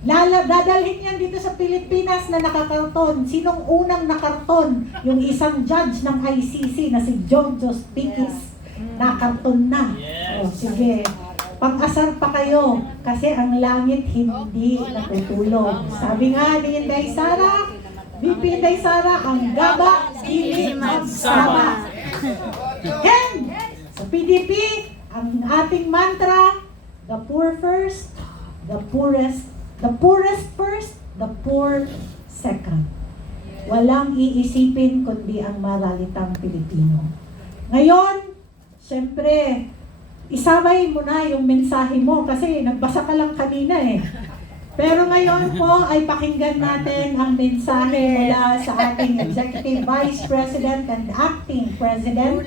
Dadalhin yan dito sa Pilipinas na nakakarton. Sinong unang nakarton? Yung isang judge ng ICC na si John Jos Piquis. Nakarton na. O, sige. Pang-asar pa kayo kasi ang langit hindi natutulog. Sabi nga ni Inday Sara, VP Inday Sara, ang gaba, hindi magsama. And sa PDP, ang ating mantra, the poor first, the poorest first, the poor second. Walang iisipin kundi ang maralitang Pilipino. Ngayon, syempre, isabay mo na yung mensahe mo kasi nagbasa ka lang kanina eh. Pero ngayon po ay pakinggan natin ang mensahe mula sa ating Executive Vice President and Acting President,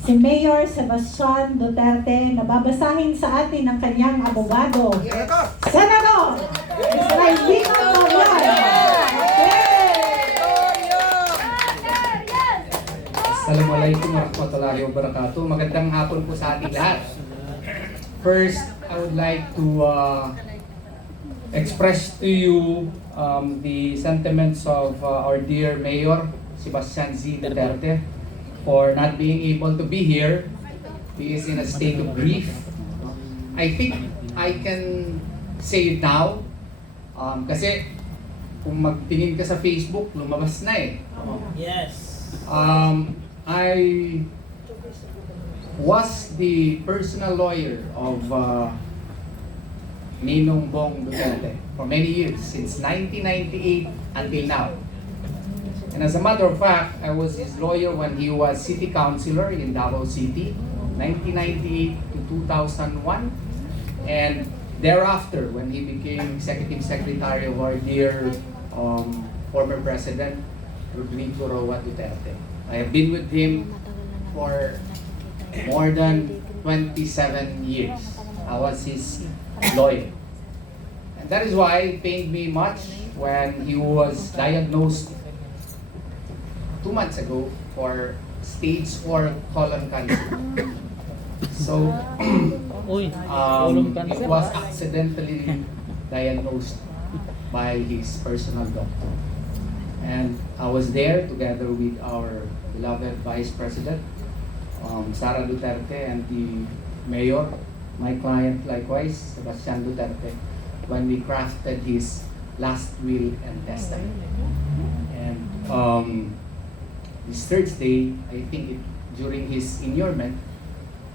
si Mayor Sebastian Duterte, na babasahin sa atin ang kanyang abogado, Senador Israel Vico Pablan. Assalamualaikum warahmatullahi wabarakatuh. Magandang hapon po sa ating lahat. First, I would like to express to you the sentiments of our dear Mayor Sebastian Z. Duterte for not being able to be here. He is in a state of grief. I think I can say it now kasi kung magtingin ka sa Facebook, lumabas na eh. Yes. I was the personal lawyer of Ninong Bong Duterte for many years, since 1998 until now. And as a matter of fact, I was his lawyer when he was city councilor in Davao City, 1998 to 2001. And thereafter, when he became executive secretary of our dear former president, Rodrigo Roa Duterte. I have been with him for more than 27 years. I was his lawyer. And that is why it pained me much when he was diagnosed 2 months ago for stage 4 colon cancer. So, it was accidentally diagnosed by his personal doctor. And I was there together with our beloved Vice President, Sara Duterte, and the Mayor, my client likewise, Sebastian Duterte, when we crafted his last will and testament. And this Thursday, I think during his inurement,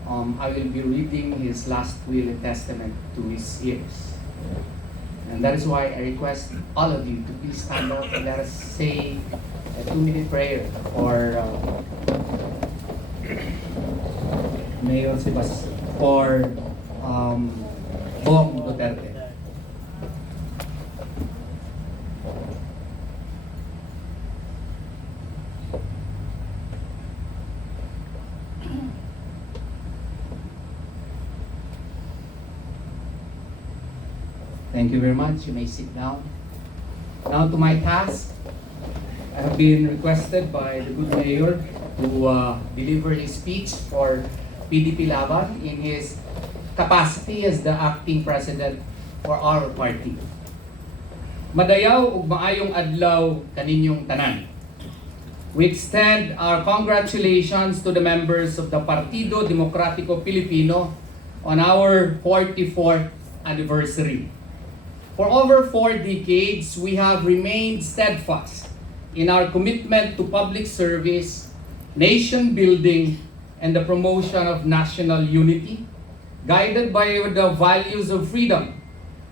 I will be reading his last will and testament to his ears. And that is why I request all of you to please stand up and let us say a 2-minute prayer for Mayor Sebastian, for Bong Duterte. Thank you very much. You may sit down. Now to my task. I have been requested by the good mayor to deliver his speech for PDP Laban in his capacity as the acting president for our party. Madayaw ug maayong adlaw kaninyong tanan. We extend our congratulations to the members of the Partido Demokratiko Pilipino on our 44th anniversary. For over 4 decades, we have remained steadfast in our commitment to public service, nation building, and the promotion of national unity, guided by the values of freedom,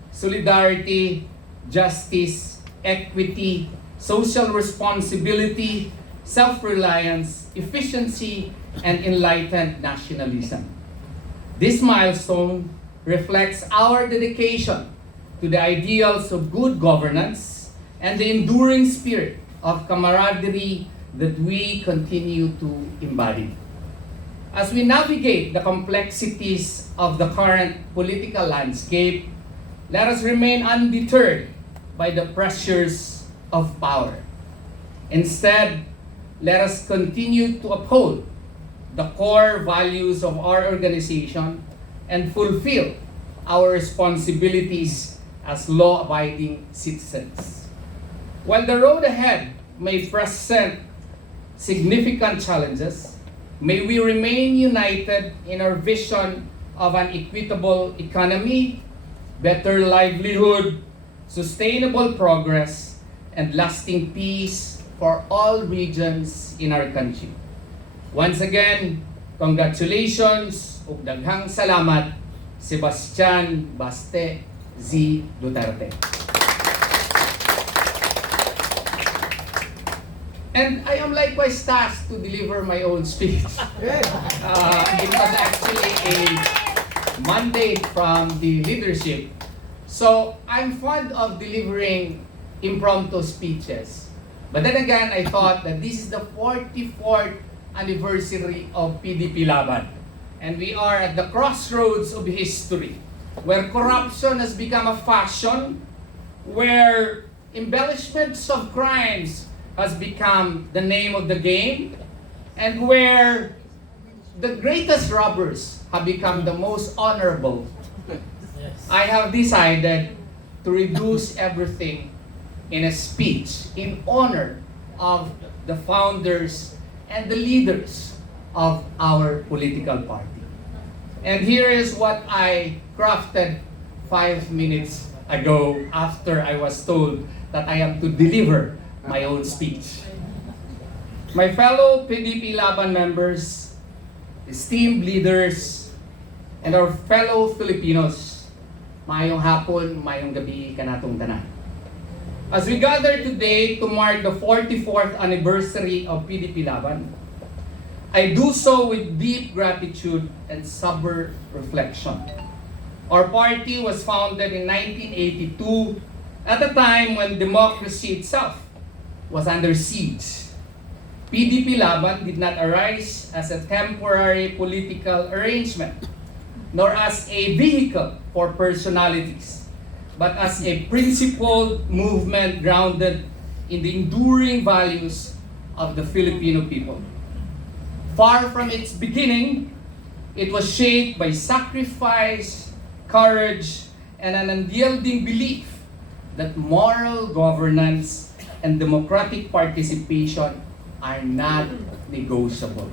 solidarity, justice, equity, social responsibility, self-reliance, efficiency, and enlightened nationalism. This milestone reflects our dedication to the ideals of good governance and the enduring spirit of camaraderie that we continue to embody. As we navigate the complexities of the current political landscape, let us remain undeterred by the pressures of power. Instead, let us continue to uphold the core values of our organization and fulfill our responsibilities as law-abiding citizens. While the road ahead may present significant challenges, may we remain united in our vision of an equitable economy, better livelihood, sustainable progress, and lasting peace for all regions in our country. Once again, congratulations ug daghang salamat, Sebastian Baste Z. Duterte. And I am likewise tasked to deliver my own speech. It was actually a mandate from the leadership. So I'm fond of delivering impromptu speeches. But then again, I thought that this is the 44th anniversary of PDP Laban. And we are at the crossroads of history, where corruption has become a fashion, where embellishments of crimes has become the name of the game, and where the greatest robbers have become the most honorable. I have decided to reduce everything in a speech in honor of the founders and the leaders of our political party. And here is what I crafted 5 minutes ago after I was told that I am to deliver my own speech. My fellow PDP Laban members, esteemed leaders, and our fellow Filipinos, maayong hapon, maayong gabi kanatong tanan. As we gather today to mark the 44th anniversary of PDP Laban, I do so with deep gratitude and sober reflection. Our party was founded in 1982 at a time when democracy itself was under siege. PDP Laban did not arise as a temporary political arrangement, nor as a vehicle for personalities, but as a principled movement grounded in the enduring values of the Filipino people. Far from its beginning, it was shaped by sacrifice, courage, and an unyielding belief that moral governance and democratic participation are not negotiable.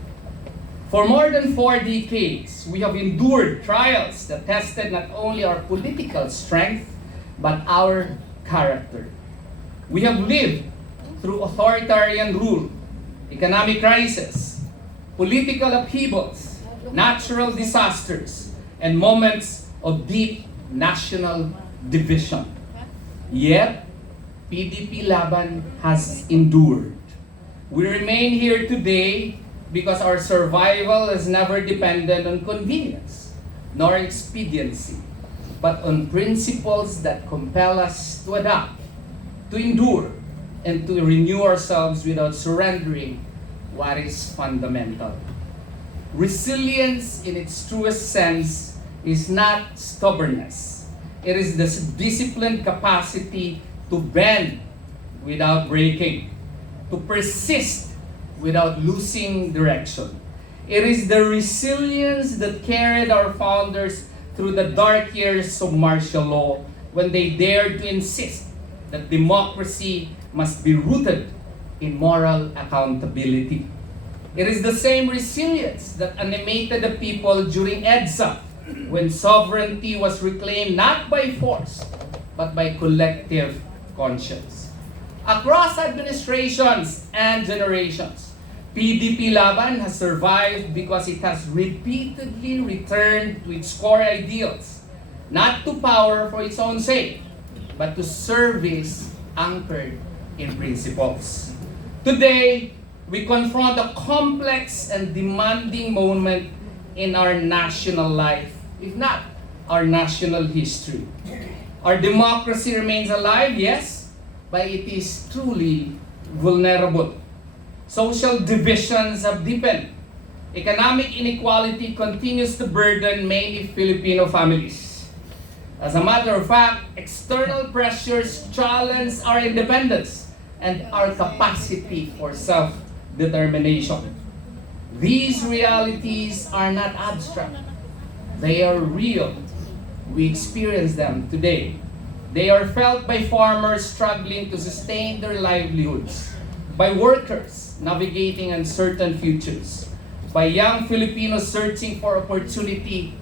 For more than 4 decades, we have endured trials that tested not only our political strength, but our character. We have lived through authoritarian rule, economic crisis, political upheavals, natural disasters, and moments of deep national division. Yet, PDP Laban has endured. We remain here today because our survival has never depended on convenience nor expediency, but on principles that compel us to adapt, to endure, and to renew ourselves without surrendering what is fundamental. Resilience in its truest sense is not stubbornness. It is the disciplined capacity to bend without breaking, to persist without losing direction. It is the resilience that carried our founders through the dark years of martial law when they dared to insist that democracy must be rooted in moral accountability. It is the same resilience that animated the people during EDSA when sovereignty was reclaimed not by force but by collective conscience. Across administrations and generations, PDP Laban has survived because it has repeatedly returned to its core ideals, not to power for its own sake, but to service anchored in principles. Today, we confront a complex and demanding moment in our national life, if not our national history. Our democracy remains alive, yes, but it is truly vulnerable. Social divisions have deepened. Economic inequality continues to burden many Filipino families. As a matter of fact, external pressures challenge our independence and our capacity for self-determination. These realities are not abstract. They are real. We experience them today. They are felt by farmers struggling to sustain their livelihoods, by workers navigating uncertain futures, by young Filipinos searching for opportunity,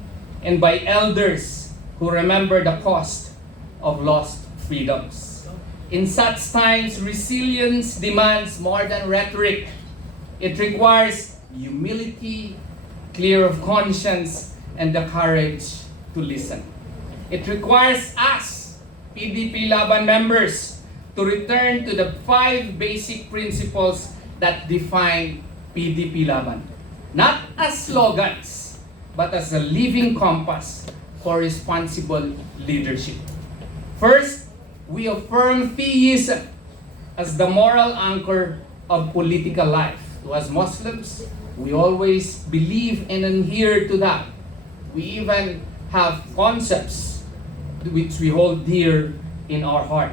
and by elders who remember the cost of lost freedoms. In such times, resilience demands more than rhetoric. It requires humility, clear of conscience, and the courage to listen. It requires us, PDP Laban members, to return to the 5 basic principles that define PDP Laban. Not as slogans, but as a living compass for responsible leadership. First, we affirm theism as the moral anchor of political life. To us Muslims, we always believe and adhere to that. We even have concepts which we hold dear in our heart.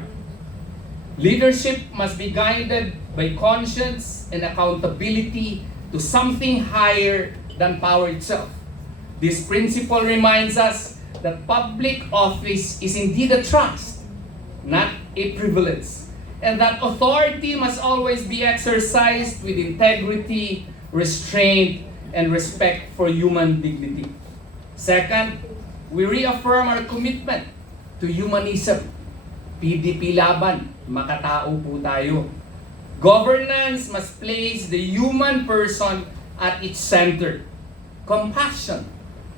Leadership must be guided by conscience and accountability to something higher than power itself. This principle reminds us that public office is indeed a trust, not a privilege, and that authority must always be exercised with integrity, restraint, and respect for human dignity. Second, we reaffirm our commitment to humanism. PDP Laban, makatao po tayo. Governance must place the human person at its center. Compassion,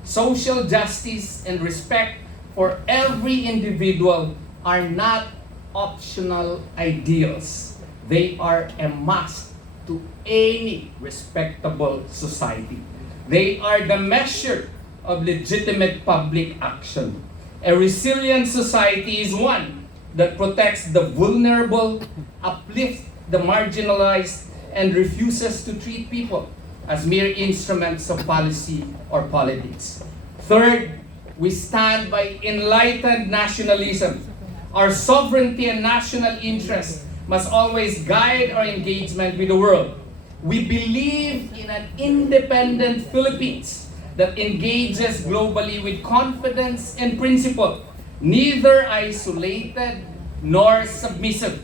social justice, and respect for every individual are not optional ideals. They are a must to any respectable society. They are the measure of legitimate public action. A resilient society is one that protects the vulnerable, uplifts the marginalized, and refuses to treat people as mere instruments of policy or politics. Third, we stand by enlightened nationalism. Our sovereignty and national interest must always guide our engagement with the world. We believe in an independent Philippines that engages globally with confidence and principle, neither isolated nor submissive,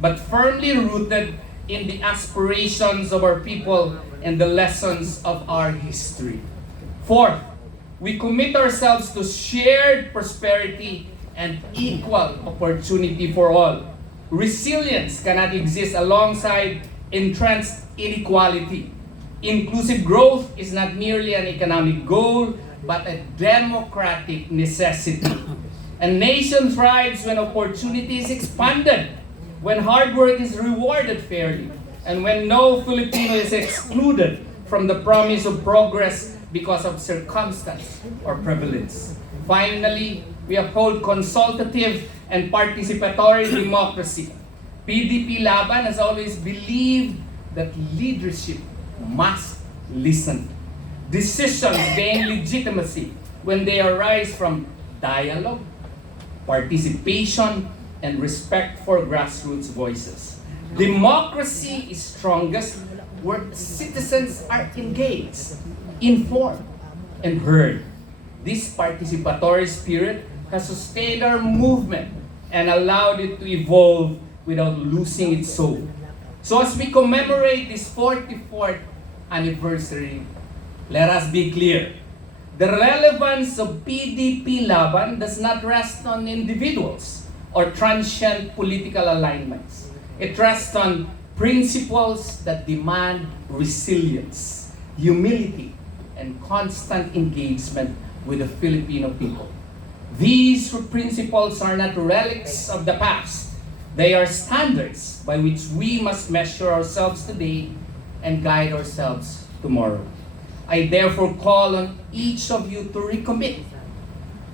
but firmly rooted in the aspirations of our people and the lessons of our history. Fourth, we commit ourselves to shared prosperity and equal opportunity for all. Resilience cannot exist alongside entrenched inequality. Inclusive growth is not merely an economic goal, but a democratic necessity. A nation thrives when opportunity is expanded, when hard work is rewarded fairly, and when no Filipino is excluded from the promise of progress because of circumstance or privilege. Finally, we uphold consultative and participatory democracy. PDP Laban has always believed that leadership must listen. Decisions gain legitimacy when they arise from dialogue, participation, and respect for grassroots voices. Democracy is strongest where citizens are engaged, informed, and heard. This participatory spirit has sustained our movement and allowed it to evolve without losing its soul. So as we commemorate this 44th anniversary, let us be clear. The relevance of PDP Laban does not rest on individuals or transient political alignments. It rests on principles that demand resilience, humility, and constant engagement with the Filipino people. These principles are not relics of the past. They are standards by which we must measure ourselves today and guide ourselves tomorrow. I therefore call on each of you to recommit,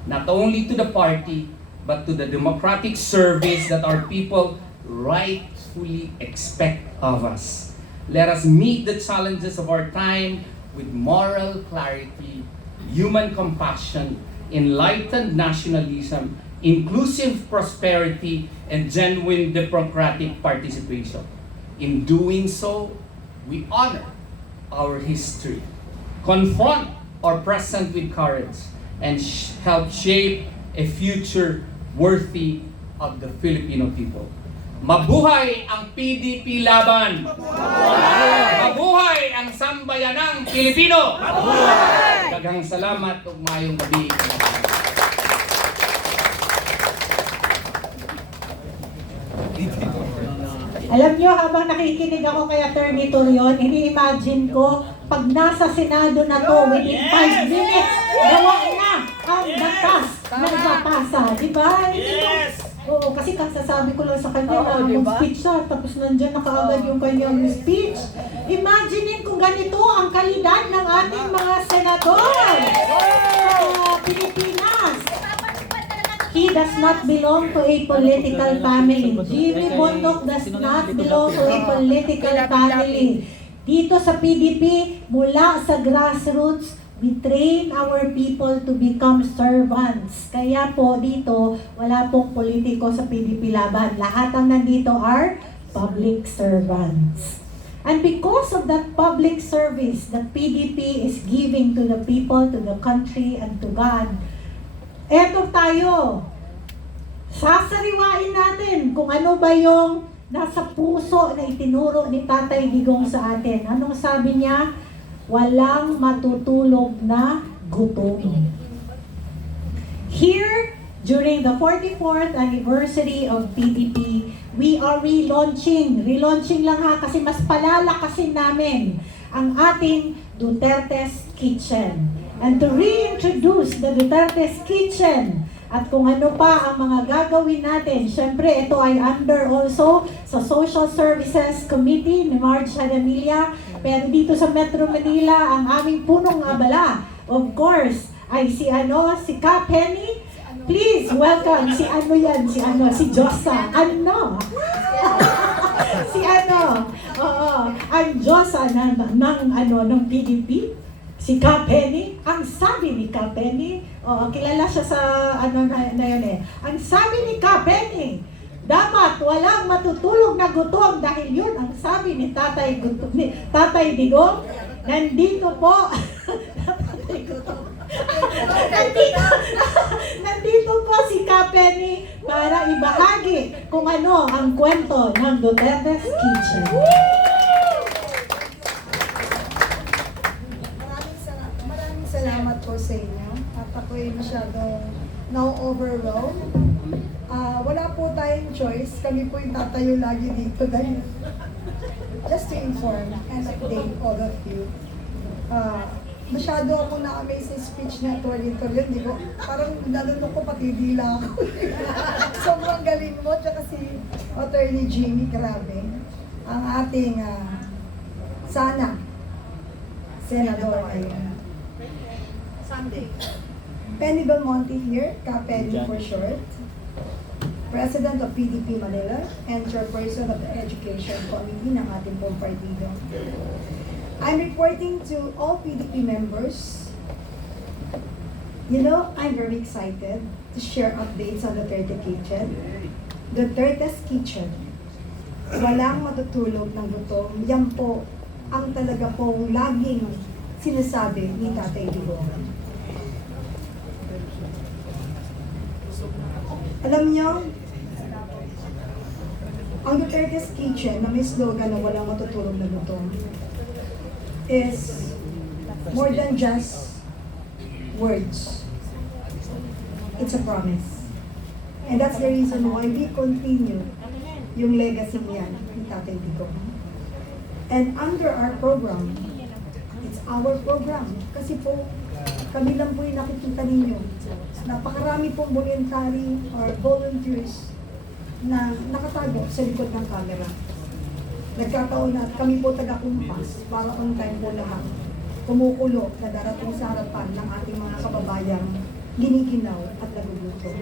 not only to the party, but to the democratic service that our people rightfully expect of us. Let us meet the challenges of our time with moral clarity, human compassion, enlightened nationalism, inclusive prosperity, and genuine democratic participation. In doing so, we honor our history, confront our present with courage, and help shape a future worthy of the Filipino people. Mabuhay ang PDP laban! Mabuhay ang sambayanang Pilipino! Daghang salamat ug maayong gabi. Alam nyo, habang nakikinig ako kay Attorney Torion, ini-imagine ko, pag nasa Senado na to, within 5 minutes, gawa na ang batas na nagpapasa. Di ba? Yes! Oo, kasi kasasabi ko lang sa kanya na mag-speech siya, tapos nandyan na kaagad yung kanyang speech. Imaginein kung ganito ang kalidad ng ating mga senador sa Pilipinas. He does not belong to a political family. Jimmy Bondoc does not belong to a political family. Dito sa PDP, mula sa grassroots, we train our people to become servants. Kaya po dito, wala pong politiko sa PDP laban. Lahat ang nandito are public servants. And because of that public service that PDP is giving to the people, to the country, and to God, eto tayo. Sasariwain natin kung ano ba yung nasa puso na itinuro ni Tatay Digong sa atin. Anong sabi niya? Walang matutulog na gutom. Here, during the 44th anniversary of PDP, we are relaunching. Relaunching lang ha, kasi mas palalakasin namin ang ating Duterte's Kitchen. And to reintroduce the Duterte's Kitchen at kung ano pa ang mga gagawin natin, syempre ito ay under also sa Social Services Committee ni Marge Hadamilla, pero dito sa Metro Manila, ang aming punong abala, of course, ay si Ka Penny. Please welcome si si Josa, ang Josa ng PDP. Si Ka Penny, ang sabi ni Ka Penny, kilala siya sa yun eh. Ang sabi ni Ka Penny, dapat walang matutulog na gutom dahil yun ang sabi ni Tatay Digong. Nandito po. nandito po si Ka Penny para ibahagi kung ano ang kwento ng Duterte's Kitchen. Salamat po sa inyo at ako'y masyadong na-overwhelmed. Wala po tayong choice. Kami po yung tatayo lagi dito dahil just to inform and update all of you. Masyado ako na-amaze sa speech ni Atty. Torion. Di ko, parang nalunok ko pati dila ako. Sobrang galing mo. Tsaka si Atty. Jimmy, grabe. Ang ating sana senador ay Sunday. Penny Belmonte here, Ka Penny for short. President of PDP Manila and Chairperson of the Education Committee ng ating pong partido. I'm reporting to all PDP members. You know, I'm very excited to share updates on the Duterte Kitchen. The Duterte's Kitchen. Walang matutulog ng gutom. Yan po ang talaga pong laging sinasabi ni Tatay Digong. Alam niyo, ang Duterte's Kitchen na may slogan na walang matutulog na gutom is more than just words. It's a promise. And that's the reason why we continue yung legacy niyan ni Tatay Digong. And under our program, it's our program. Kasi po, kami lang po yung nakikita ninyo. Napakarami pong voluntary or volunteers na nakatago sa likod ng camera. Nagkataon na kami po taga-kumpas para on time po lahat. Kumukulo na darating sa harapan ng ating mga kababayang ginikinaw at nagugutom.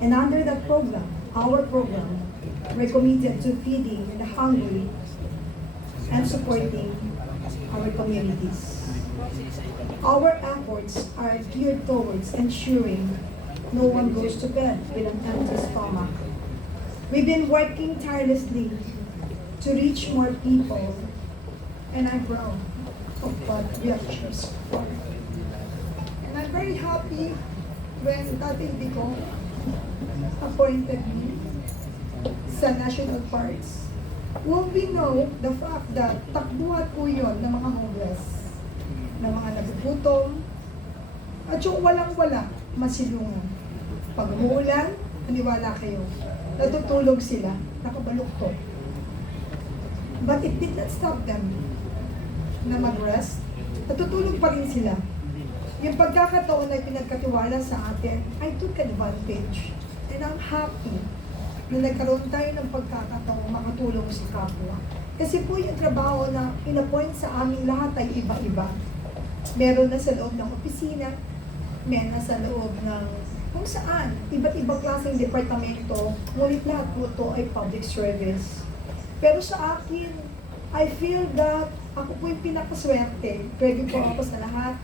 And under that program, our program, we're committed to feeding the hungry and supporting our communities. Our efforts are geared towards ensuring no one goes to bed with an empty stomach. We've been working tirelessly to reach more people, and I'm proud of what we have achieved. And I'm very happy when Tatay Digong appointed me sa national parks, will we know the fact that takbuhan po yun ng mga homeless, ng mga nagugutom, at yung walang-wala, masilungan. Pag umuulan, maniwala kayo, natutulog sila, nakabaluktot. But it did not stop them na mag-rest. Natutulog pa rin sila. Yung pagkakataon na pinagkatiwala sa atin, I took advantage. And I'm happy na nagkaroon tayo ng pagkakataon makatulong sa kapwa. Kasi po yung trabaho na in-appoint sa aming lahat ay iba-iba. Meron na sa loob ng opisina, meron na sa loob ng kung saan, iba't ibang klaseng departamento, ngunit lahat po ito ay public service. Pero sa akin, I feel that ako po yung pinakaswerte. Pwede po ako sa lahat.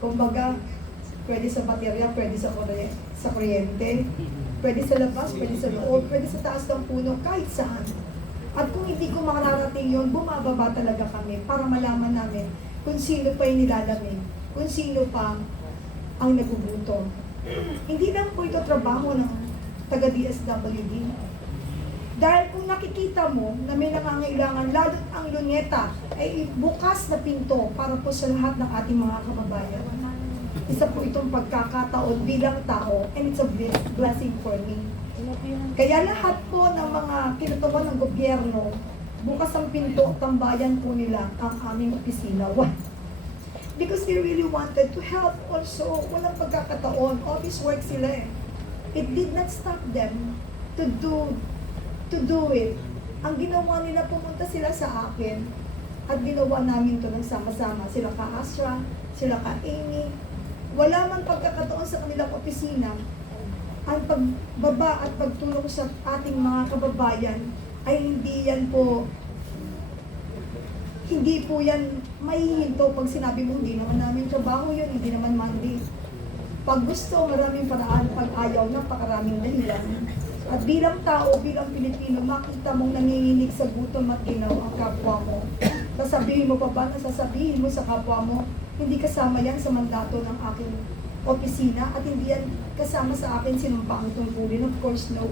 Kumbaga, pwede sa baterya, pwede sa kuryente, pwede sa labas, pwede sa loob, pwede sa taas ng puno, kahit saan. At kung hindi ko makararating yun, bumababa talaga kami para malaman namin kung sino pa yung nilalamig, kung sino pa ang nagugutom. Hindi lang po ito trabaho ng taga-DSWD. Dahil kung nakikita mo na may nangangailangan, lalo't ang Luneta ay bukas na pinto para po sa lahat ng ating mga kababayan. Isa po itong pagkakataon bilang tao, and it's a blessing for me. Kaya lahat po ng mga kinutuwa ng gobyerno, bukas ang pinto, tambayan po nila ang aming opisina. Why? Because they really wanted to help also. Walang pagkakataon, office work sila eh. It did not stop them to do it. Ang ginawa nila, pumunta sila sa akin at ginawa namin ito ng sama-sama. Sila ka Asra, sila ka Amy. Wala man pagkakataon sa kanilang opisina. Ang pagbaba at pagtulong sa ating mga kababayan ay hindi po yan mahihinto pag sinabi mo hindi naman namin trabaho yun, hindi naman mandate. Pag gusto, maraming paraan. Pag ayaw, napakaraming dahilan. At bilang tao, bilang Pilipino, makita mong nanginginig sa gutom at ginaw ang kapwa mo. Sasabihin mo pa ba na sasabihin mo sa kapwa mo, hindi kasama yan sa mandato ng aking opisina at hindi yan kasama sa akin sinumpaang tungkulin? Of course, no.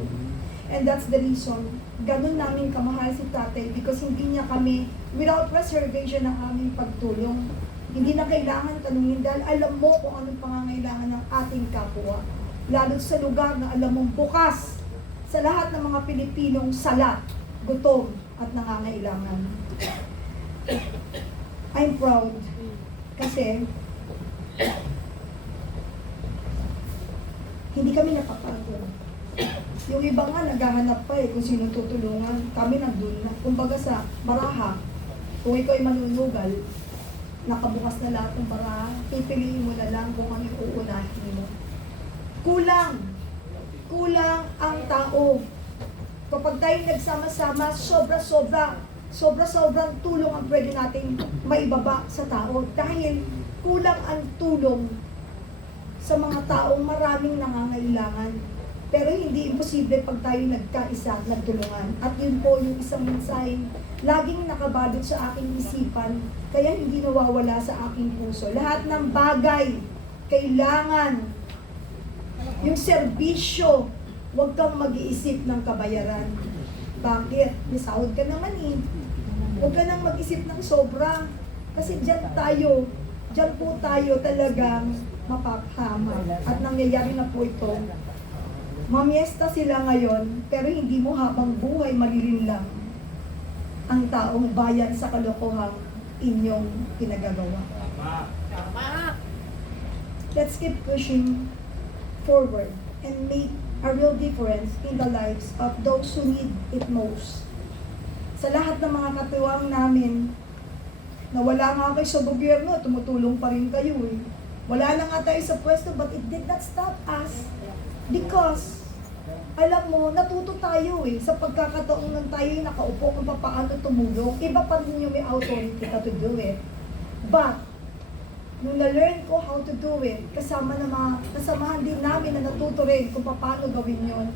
And that's the reason, ganun namin kamahal si tatay because hindi niya kami, without reservation ng aming pagtulong, hindi na kailangan tanungin dahil alam mo kung anong pangangailangan ng ating kapwa. Lalo sa lugar na alam mong bukas sa lahat ng mga Pilipinong salat, gutom at nangangailangan. I'm proud kasi hindi kami napapagod. Yung iba nga naghahanap pa kung sino tutulungan. Kami nandun na. Kumbaga sa baraha, kung ikaw ay manunugal, nakabukas na lahat ng baraha, pipiliin mo na lang kung ano yung uunahin mo. Kulang ang tao. Kapag tayo nagsama-sama, sobra-sobrang tulong ang pwede nating maibaba sa tao dahil kulang ang tulong sa mga taong maraming nangangailangan. Pero hindi imposible pag tayo nagkaisa, nagtulungan. At yun po yung isang mensaheng laging nakabalot sa aking isipan, kaya hindi nawawala sa aking puso. Lahat ng bagay, kailangan yung serbisyo, huwag kang mag-iisip ng kabayaran. Bakit? May sahod ka naman eh. Huwag ka nang mag-isip ng sobra. Kasi dyan po tayo talagang mapapahama. At nangyayari na po ito. Mamiesta sila ngayon, pero hindi mo habang buhay malilinlang ang taong bayan sa kalokohang inyong pinagagawa. Let's keep pushing forward and make a real difference in the lives of those who need it most. Sa lahat ng mga katuwang namin, na wala nga kayo sa gobyerno, tumutulong pa rin kayo eh. Wala na nga tayo sa pwesto, but it did not stop us. Because, alam mo, natuto tayo eh, sa pagkakataong nang tayo nakaupo kung paano tumulong, iba pa rin yung may authority ka to do it. But, nung na-learn ko how to do it, kasama na mga kasamahan din namin na natuto rin kung paano gawin yon.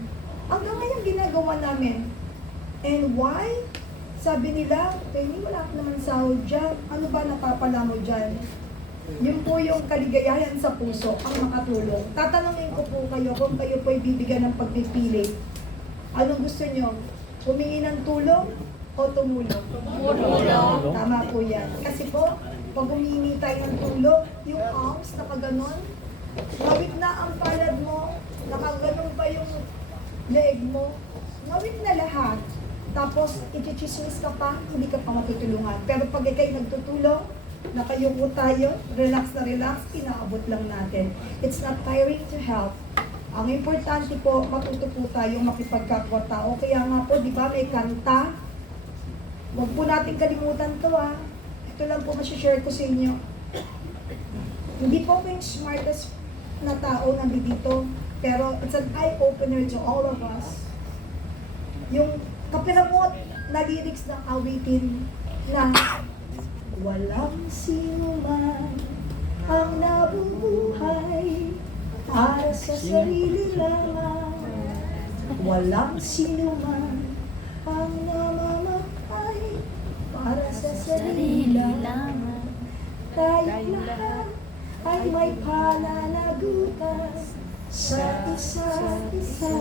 Hanggang ngayon ginagawa namin. And why? Sabi nila, Penny, wala ka naman sahod dyan. Ano ba napapala mo dyan? Yun po yung kaligayahan sa puso, ang makatulong. Tatanungin ko po kayo kung kayo po bibigyan ng pagpipili. Anong gusto nyo? Humingi ng tulong o tumulong? Tumulong. Tama po yan. Kasi po, pag humingi tayo ng tulong, yung arms, nakaganon, ngawit na ang palad mo, nakaganon pa yung leeg mo, ngawit na lahat. Tapos, ichichismis ka pa, hindi ka pa matutulungan. Pero pag ikay nagtutulong, nakayuko tayo, relax na relax, inaabot lang natin. It's not tiring to help. Ang importante po, matuto po tayong makipagkapwa-tao. Kaya nga po, di ba, may kanta. Huwag po natin kalimutan to, ha. Ito lang po masishare ko sa inyo. Hindi po ako yung smartest na tao nandito, pero it's an eye-opener to all of us. Yung kapilamot na lyrics ng awitin na walang sino man ang nabubuhay para sa sarili lamang. Walang sino man ang namamatay para sa sarili lamang. Tayo lahat ay may pananagutan sa isa't isa.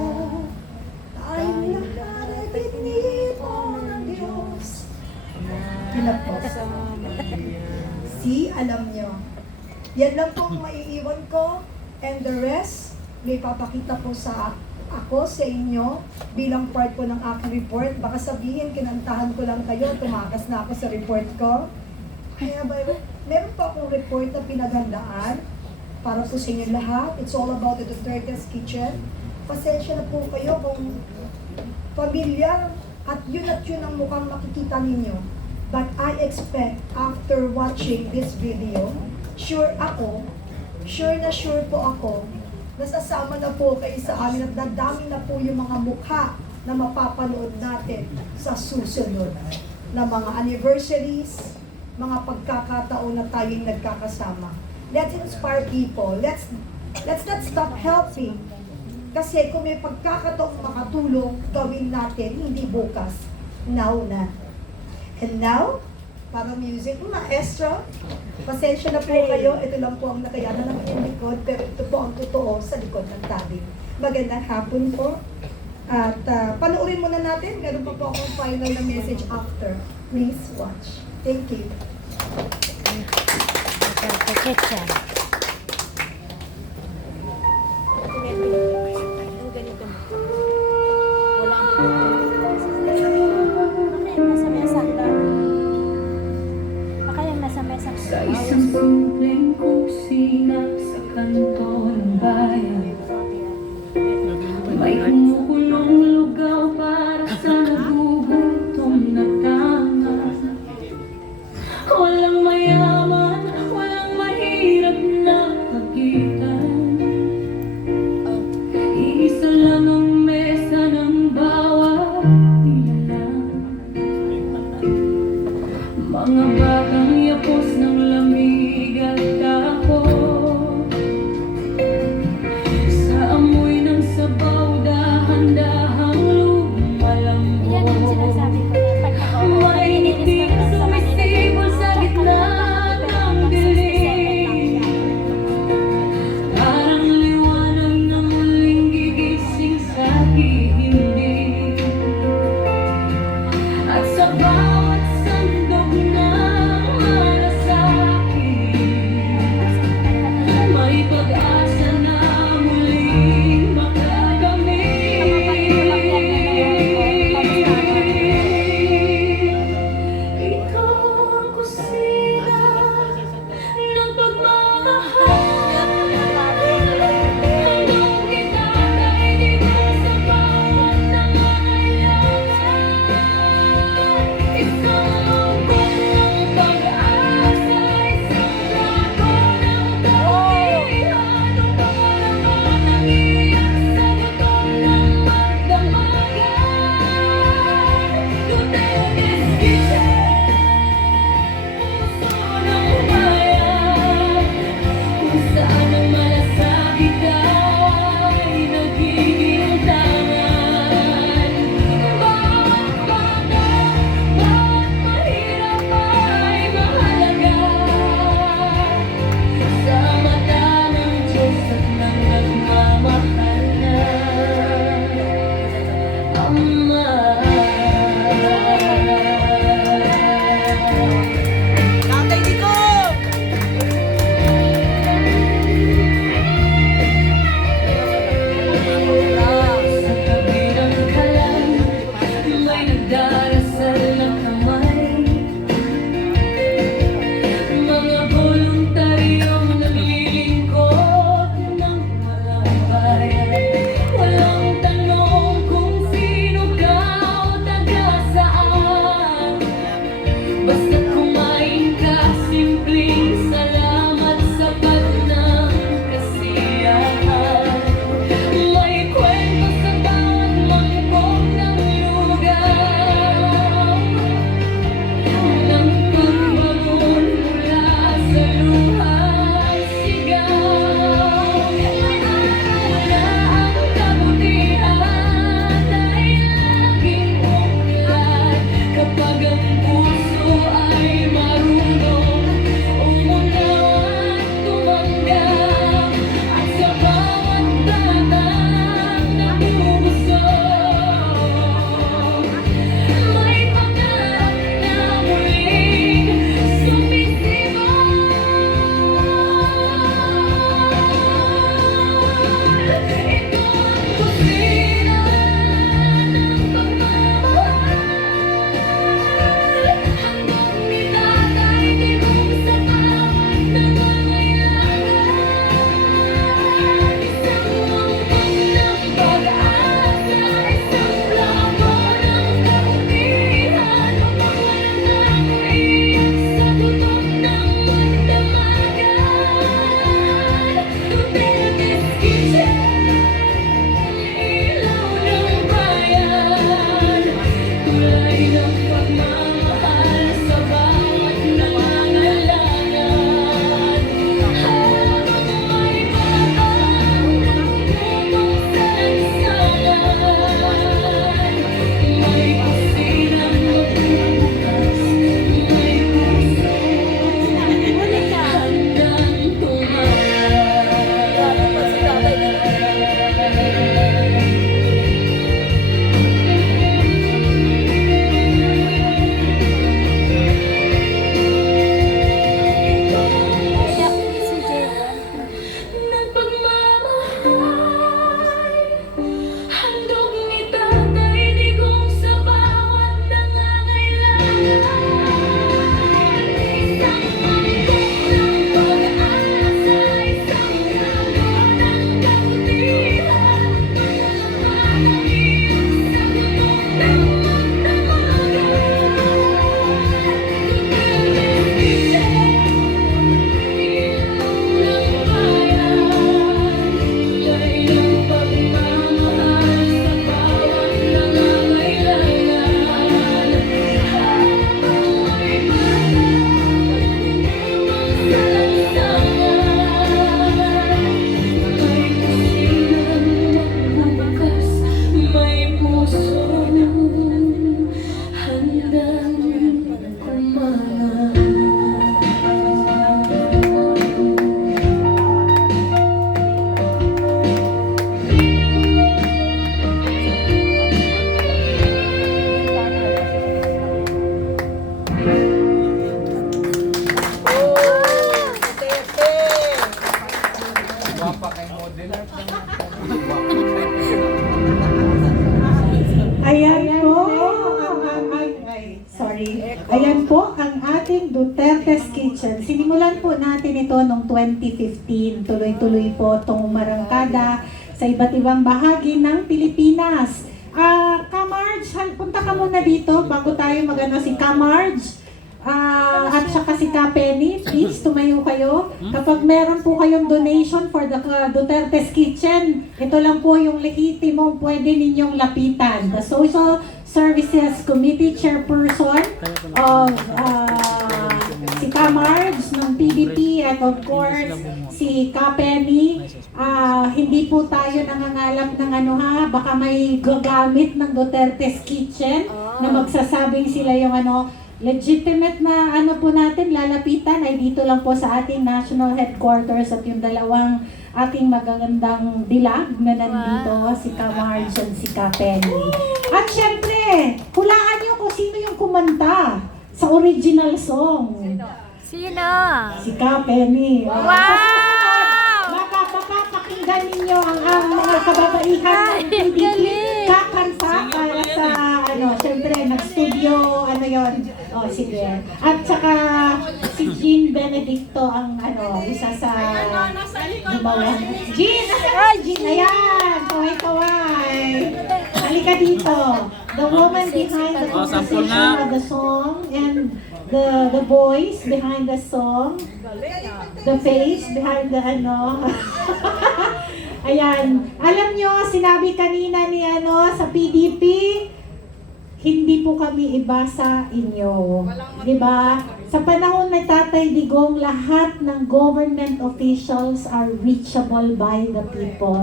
Tayo lahat ay pinipon ng Diyos. Hilap po. See, alam nyo. Yan lang po ang maiiwan ko. And the rest, may papakita po sa ako sa inyo bilang part po ng aking report. Baka sabihin, kinantahan ko lang kayo, tumakas na ako sa report ko. Kaya ba, meron pa akong report na pinaghandaan para po sa inyo lahat. It's all about the Duterte's Kitchen. Pasensya na po kayo kung familiar at yun ang mukhang makikita ninyo. But I expect after watching this video, sure po ako, nasasama na po kayo sa amin at dadami na po yung mga mukha na mapapanood natin sa susunod na mga anniversaries, mga pagkakataon na tayong nagkakasama. Let's inspire people. Let's not stop helping. Kasi kung may pagkakataong makatulong, gawin natin, hindi bukas, now na. And now, para music, maestro, pasensya na po kayo, ito lang po ang nakayanan ng inyong likod, pero ito po ang totoo sa likod ng tabing. Magandang hapon po. At panoorin muna natin, meron pa po akong final na message after. Please watch. Thank you. Sa isang simpleng kusina sa kanto ng bayan, may kumukulong lugaw para sa nagugutom na tama. Walang mayaman, walang mahirap na kagitan. Iisa lang ang mesa ng bawat nilalang. Mga batang yapos ng lamig at takot, sa amoy ng sabaw dahil And sinimulan po natin ito noong 2015. Tuloy-tuloy po itong umarangkada sa iba't ibang bahagi ng Pilipinas. Kamarge, punta ka muna dito bago tayo magano si Kamarge. At saka si Penny, please tumayo kayo. Kapag meron po kayong donation for the Duterte's Kitchen, ito lang po yung lehitimong pwede ninyong lapitan. The Social Services Committee Chairperson of si Kamarge ng PBP at of course si Penny. Hindi po tayo nangangalap ng baka may gagamit ng Duterte's Kitchen na magsasabing sila yung legitimate na po natin lalapitan ay dito lang po sa ating national headquarters at yung dalawang ating magagandang dilag na nandito, si Kamarge and si Penny. At syempre, hulaan niyo kung sino yung kumanta sa original song. Sino? Si Penny. Wow! Pakinggan ninyo ang mga kababaihan ng PBB kakanta para sa syempre nag-studio, yon. Sige. At saka si Jean Benedicto ang isa sa gumawa. Jean! Nasaan si Jean? Ayan! Kaway-kaway! Halika dito. The woman behind the composition of the song and the voice behind the song, the face behind the Ayan. Alam nyo, sinabi kanina ni sa PDP, hindi po kami iba sa inyo. Diba? Sa panahon ni Tatay Digong, lahat ng government officials are reachable by the people.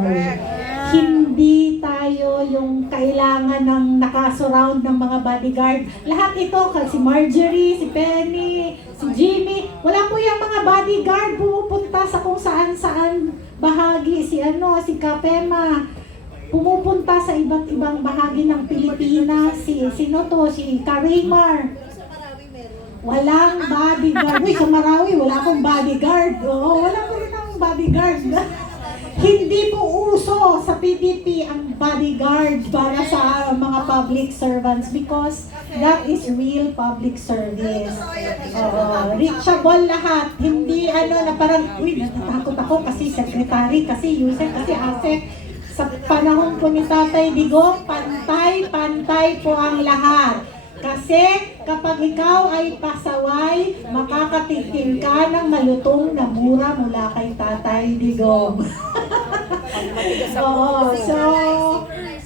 Hindi tayo yung kailangan ng nakasurround ng mga bodyguard. Lahat ito, si Marjorie, si Penny, si Jimmy, wala po yung mga bodyguard pumupunta sa kung saan-saan bahagi. Si Kapema, pumupunta sa iba't ibang bahagi ng Pilipinas. Si Karimar. Walang bodyguard. Uy, sa Marawi, wala akong bodyguard. Oo, wala po rin akong bodyguard. Hindi po uso sa PDP ang bodyguard para sa mga public servants because that is real public service. Reachable lahat. Hindi na parang, uy, natatakot ako kasi secretary, kasi Yusek, kasi ASEC. Sa panahon po ni Tatay Digong, pantay-pantay po ang lahat. Kasi kapag ikaw ay pasaway, makakatikim ka ng malutong na mura mula kay Tatay Digong. So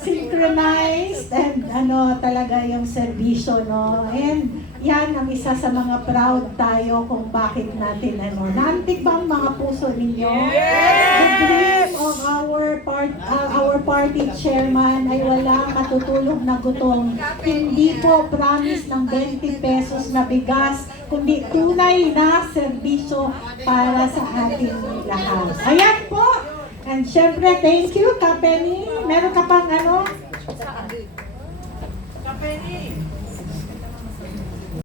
synchronized and talaga yung serbisyo, and yan ang isa sa mga proud tayo kung bakit natin naantig ba ang mga puso ninyo? The dream of our party chairman ay walang katutulog na gutom. Hindi po promise ng 20 pesos na bigas, kundi tunay na serbisyo para sa ating lahat. Ayan po! And syempre, thank you, Penny. Meron ka pang Penny,